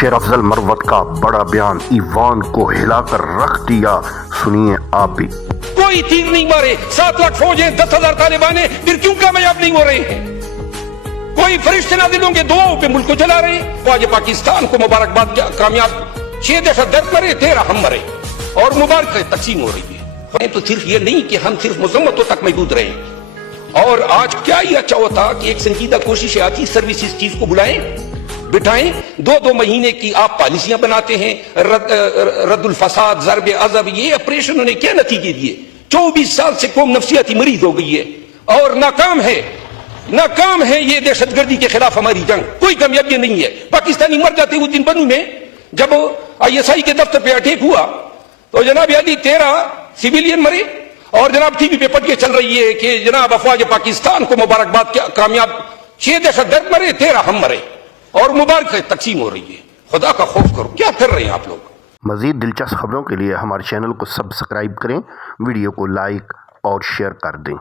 شیر افضل مروت کا بڑا بیان ایوان کو ہلا کر رکھ دیا، سنیے آپ بھی۔ کوئی تیر نہیں مارے، 7 لاکھ فوج ہیں، 10,000 طالبان ہیں، پھر کیوں کامیاب نہیں ہو رہے ہیں؟ کوئی فرشتے نازل ہوں گے دعاؤں پہ ملک کو چلا رہے ہیں۔ فوج پاکستان کو مبارکباد، کامیاب 6 دہشت گرد مرے، 13 ہم مرے اور مبارک تقسیم ہو رہی ہے۔ تو صرف یہ نہیں کہ ہم صرف مذمتوں تک محدود رہے، اور آج کیا ہی اچھا ہوتا کہ ایک سنجیدہ کوشش آتی سروسز چیف کو بلائیں، بٹھائیں، 2 مہینے کی آپ پالیسیاں بناتے ہیں، رد الفساد، ضرب عضب، یہ آپریشن نے کیا نتیجے دیے؟ 24 سال سے قوم نفسیاتی مریض ہو گئی ہے اور ناکام ہے یہ دہشت گردی کے خلاف ہماری جنگ، کوئی کامیابی نہیں ہے۔ پاکستانی مر جاتے اس دن بنو میں جب ISI کے دفتر پہ اٹیک ہوا تو جناب علی 13 سویلین مرے، اور جناب ٹی وی پہ پڑھ کے چل رہی ہے کہ جناب افواج پاکستان کو مبارکباد، کامیاب 6 دہشت گرد مرے، 13 ہم مرے اور مبارک تقسیم ہو رہی ہے۔ خدا کا خوف کرو، کیا کر رہے ہیں آپ لوگ؟ مزید دلچسپ خبروں کے لیے ہمارے چینل کو سبسکرائب کریں، ویڈیو کو لائک اور شیئر کر دیں۔